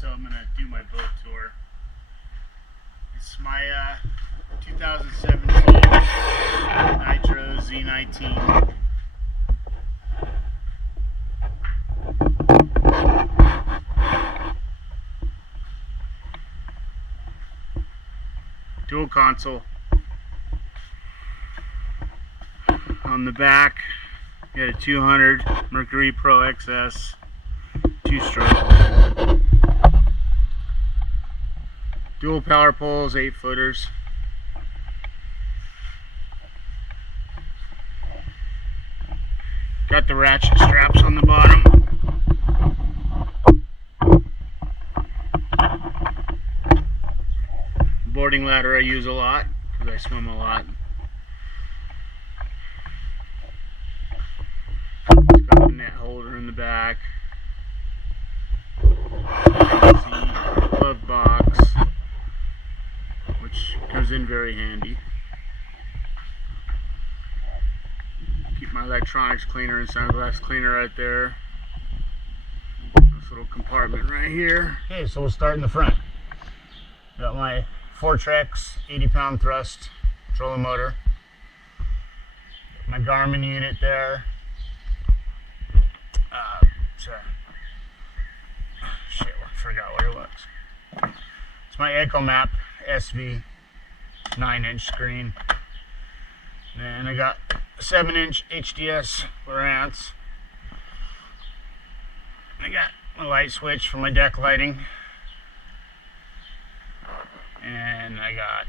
so I'm gonna do my boat tour. It's my 2017 Nitro Z19. Dual console. On the back, you got a 200 Mercury Pro XS 2-stroke. Dual power poles, 8-footers. Got the ratchet straps on the bottom. Boarding ladder I use a lot because I swim a lot. It's got a net holder in the back. Glove box, which comes in very handy. Keep my electronics cleaner and sunglass cleaner right there. This little compartment right here. Okay, so we'll start in the front. Got my Fortrex 80-pound thrust trolling motor. Got my Garmin unit there. Forgot what it was. It's my EchoMap SV 9-inch screen. And I got a 7-inch HDS Lowrance. I got my light switch for my deck lighting. And I got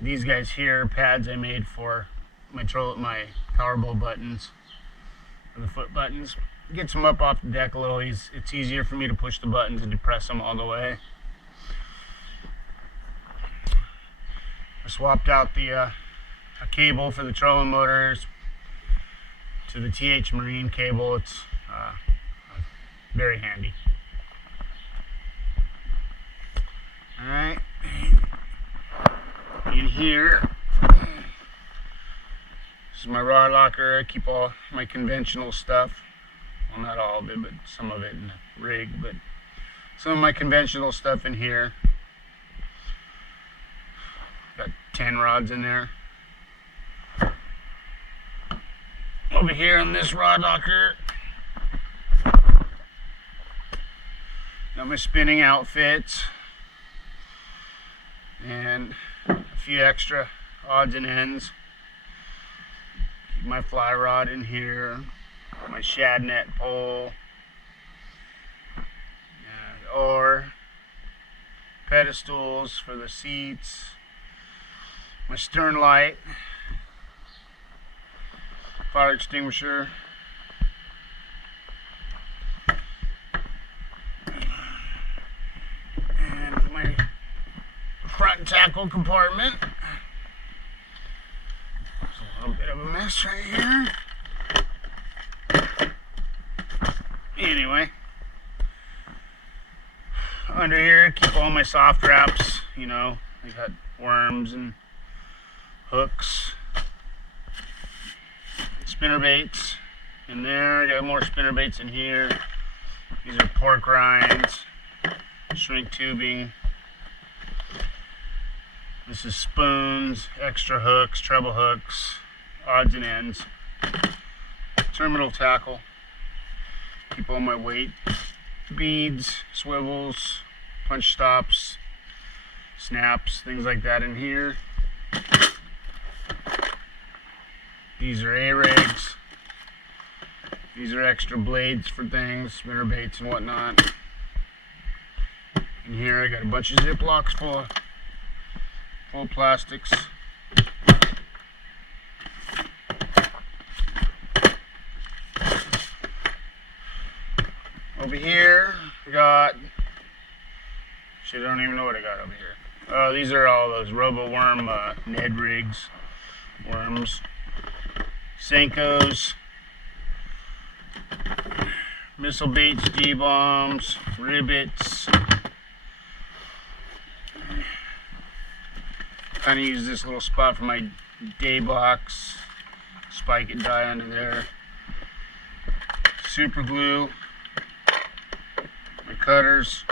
these guys here, pads I made for my powerball buttons, or the foot buttons. Gets them up off the deck a little. It's easier for me to push the buttons and depress them all the way. I swapped out the a cable for the trolling motors to the TH Marine cable. It's very handy. Alright, in here, this is my rod locker. I keep all my conventional stuff. Well, not all of it, but some of it in the rig. But some of my conventional stuff in here. Got 10 rods in there. Over here on this rod locker, got my spinning outfits and a few extra odds and ends. Keep my fly rod in here. My shad net pole, or pedestals for the seats, my stern light, fire extinguisher, and my front tackle compartment. There's a little bit of a mess right here. Anyway, under here, keep all my soft wraps. You know, I got worms and hooks, spinner baits in there. I got more spinner baits in here. These are pork rinds, shrink tubing. This is spoons, extra hooks, treble hooks, odds and ends, terminal tackle. Keep all my weight, beads, swivels, punch stops, snaps, things like that in here. These are A-rigs. These are extra blades for things, spinner baits and whatnot. In here I got a bunch of Ziplocs full of plastics. Over here, I got, shit, I don't even know what I got over here. Oh, these are all those Robo-Worm Ned rigs, worms, Senkos, missile baits, G-bombs, rivets. Kind of use this little spot for my day box, spike and die under there. Super glue, my cutters,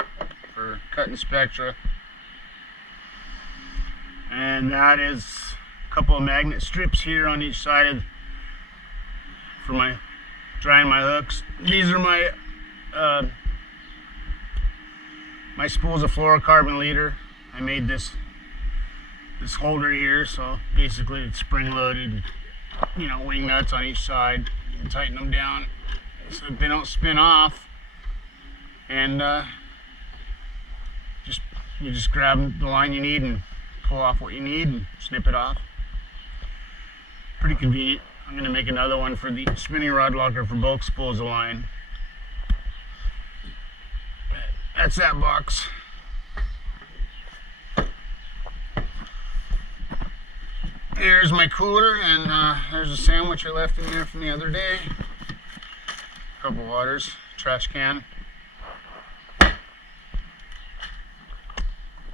for cutting spectra. And that is a couple of magnet strips here on each side for my drying my hooks. These are my my spools of fluorocarbon leader. I made this holder here, so basically it's spring loaded, you know, wing nuts on each side, and tighten them down so they don't spin off. And you just grab the line you need and pull off what you need and snip it off. Pretty convenient. I'm going to make another one for the spinning rod locker for bulk spools of line. That's that box. Here's my cooler, and there's a sandwich I left in there from the other day. A couple of waters, trash can.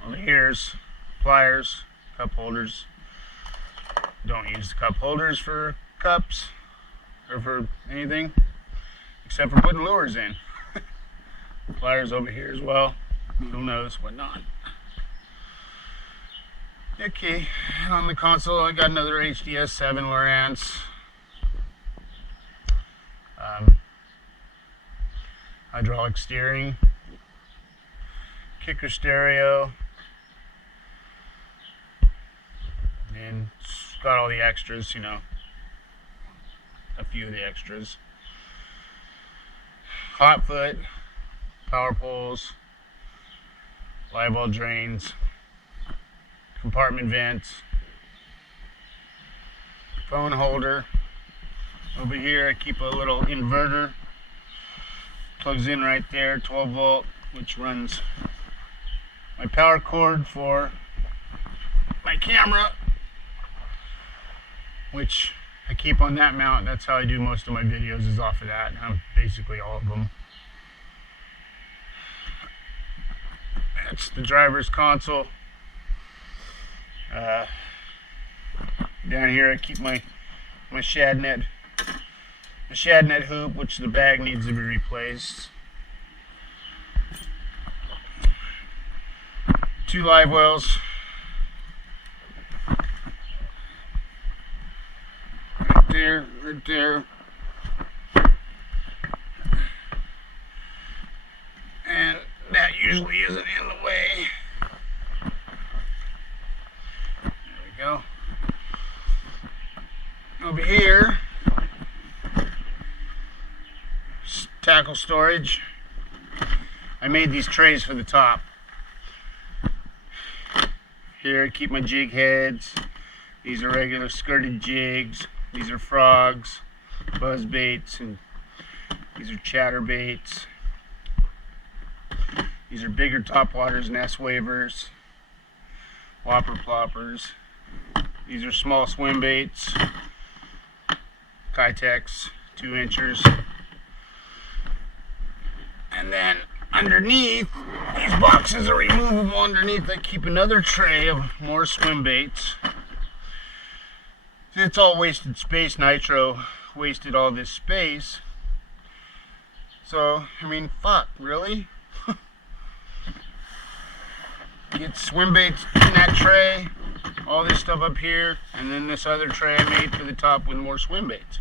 Over here's pliers, cup holders. Don't use the cup holders for cups or for anything except for putting lures in. Pliers over here as well, needle nose, whatnot. Okay, on the console I got another HDS 7 Lowrance. Hydraulic steering, kicker stereo, and it's got all the extras, you know, a few of the extras. Hot foot, power poles, live well drains, compartment vents, phone holder. Over here I keep a little inverter, plugs in right there, 12 volt, which runs my power cord for my camera, which I keep on that mount. That's how I do most of my videos, is off of that. Basically all of them. That's the driver's console. Down here I keep my shad net hoop, which the bag needs to be replaced. 2 Livewells. Right there. And that usually isn't in the way. There we go. Over here, tackle storage. I made these trays for the top. Here I keep my jig heads. These are regular skirted jigs. These are frogs, buzz baits, and these are chatter baits. These are bigger topwaters and S-wavers, whopper ploppers. These are small swim baits, Kitex, 2 inchers. And then underneath, these boxes are removable. Underneath I keep another tray of more swim baits. It's all wasted space. Nitro wasted all this space. So, I mean, fuck, really? Get swim baits in that tray, all this stuff up here, and then this other tray I made for the top with more swim baits.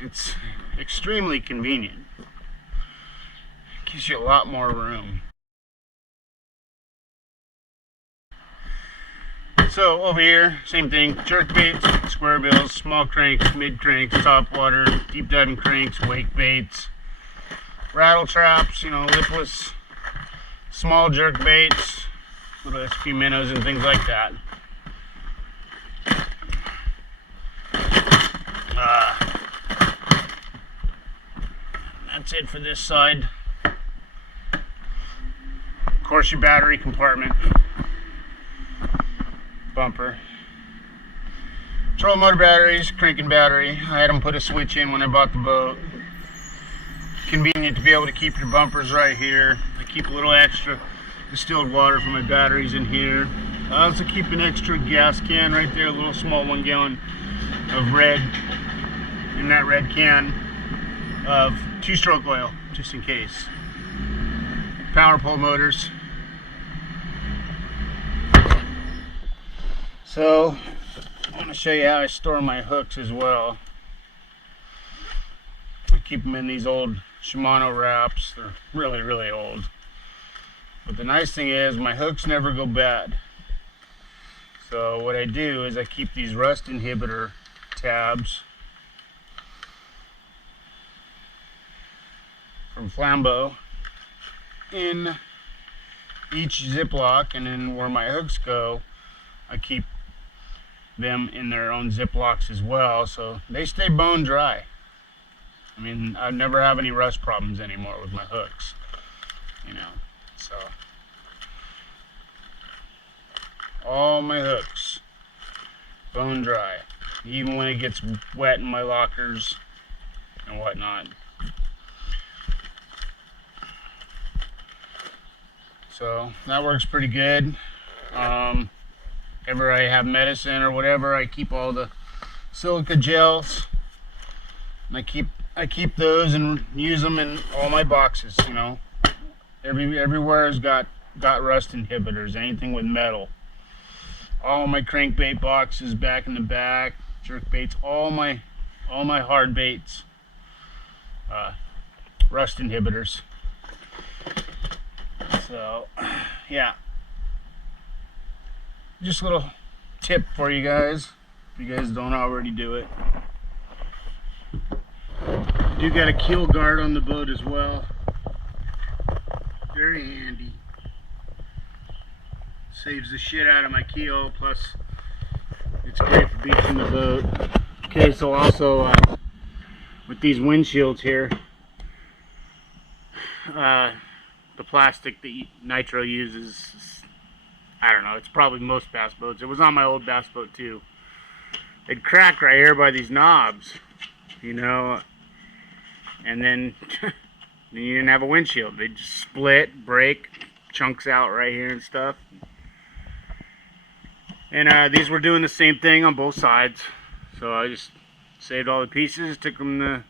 It's extremely convenient. Gives you a lot more room. So over here, same thing, jerk baits, square bills, small cranks, mid cranks, top water, deep diving cranks, wake baits, rattle traps, you know, lipless, small jerk baits, little SP minnows and things like that. That's it for this side. Of course, your battery compartment. Bumper. Trolling motor batteries, cranking battery. I had them put a switch in when I bought the boat. Convenient to be able to keep your bumpers right here. I keep a little extra distilled water for my batteries in here. I also keep an extra gas can right there, a little small 1 gallon of red, in that red can, of 2-stroke oil, just in case. power pole motors. So I want to show you how I store my hooks as well. I keep them in these old Shimano wraps. They're really, really old. But the nice thing is my hooks never go bad. So what I do is I keep these rust inhibitor tabs from Flambeau in each Ziploc, and then where my hooks go, I keep them in their own Ziplocs as well, so they stay bone dry. I mean, I never have any rust problems anymore with my hooks, you know. So all my hooks bone dry, even when it gets wet in my lockers and whatnot. So that works pretty good. Whenever I have medicine or whatever, I keep all the silica gels, and I keep those and use them in all my boxes. You know, everywhere has got rust inhibitors. Anything with metal. All my crankbait boxes back in the back, jerk baits, all my hard baits, rust inhibitors. So yeah, just a little tip for you guys if you guys don't already do it. I do got a keel guard on the boat as well, very handy. Saves the shit out of my keel, plus it's great for beaching the boat. Okay, so also with these windshields here, the plastic that Nitro uses, I don't know, it's probably most bass boats. It was on my old bass boat too. They'd crack right here by these knobs, you know, and then you didn't have a windshield. They'd just split, break, chunks out right here and stuff. And these were doing the same thing on both sides. So I just saved all the pieces, took them to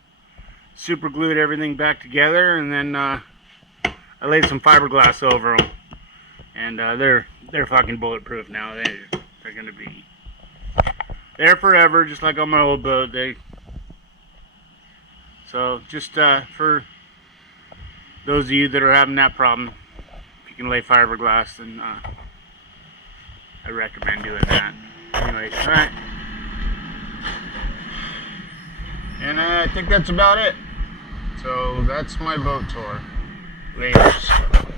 super glued everything back together, and then I laid some fiberglass over them. And they're fucking bulletproof now. They're gonna be there forever, just like on my old boat. So just for those of you that are having that problem, if you can lay fiberglass, then I recommend doing that. Anyways, alright. And I think that's about it. So that's my boat tour. Laters.